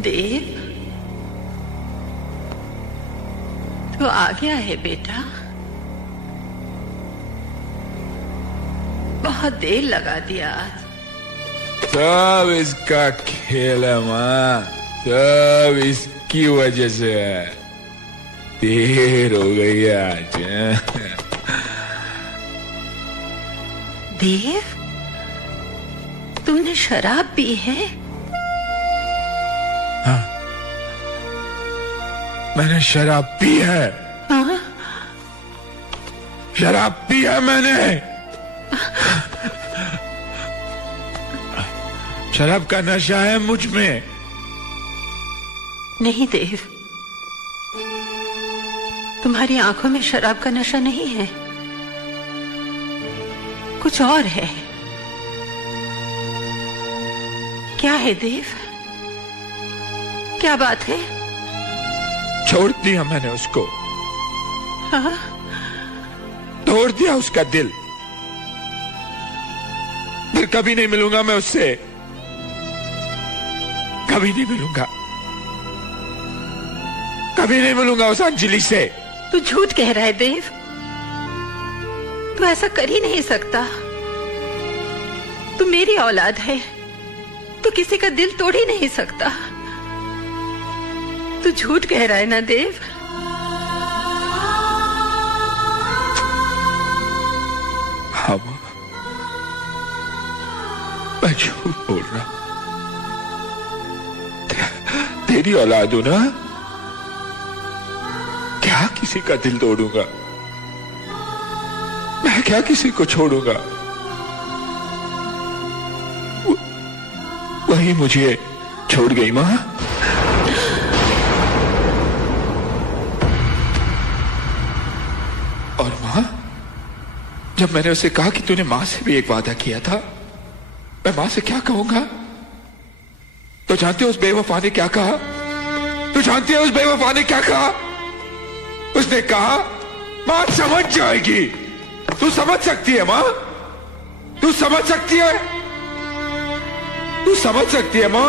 देव, तो आ गया है बेटा। बहुत देर लगा दिया आज। सब इसका खेल है माँ, सब इसकी वजह से है। देर हो गई आज। देव, तुमने शराब पी है? हाँ, मैंने शराब पी है। हाँ? शराब पी है मैंने। शराब का नशा है मुझ में। नहीं देव, तुम्हारी आंखों में शराब का नशा नहीं है, कुछ और है। क्या है देव? क्या बात है? छोड़ दिया मैंने उसको। हाँ? तोड़ दिया उसका दिल। फिर कभी नहीं मिलूंगा मैं उससे, कभी नहीं मिलूंगा, कभी नहीं मिलूंगा उस अंजलि से। तू झूठ कह रहा है देव, तू ऐसा कर ही नहीं सकता। तू मेरी औलाद है, तू किसी का दिल तोड़ ही नहीं सकता। तू झूठ कह रहा है ना देव? हाँ मां, मैं झूठ बोल रहा हूं। तेरी औलाद हूं ना, क्या किसी का दिल तोड़ूंगा? मैं क्या किसी को छोड़ूंगा? वही मुझे छोड़ गई मां। और मां, जब मैंने उसे कहा कि तूने मां से भी एक वादा किया था, मैं मां से क्या कहूंगा? तो जानते हो उस बेवफा ने क्या कहा? तू जानती है उस बेवफा ने क्या कहा? उसने कहा मां समझ जाएगी। तू समझ सकती है मां? तू समझ सकती है? तू समझ सकती है मां?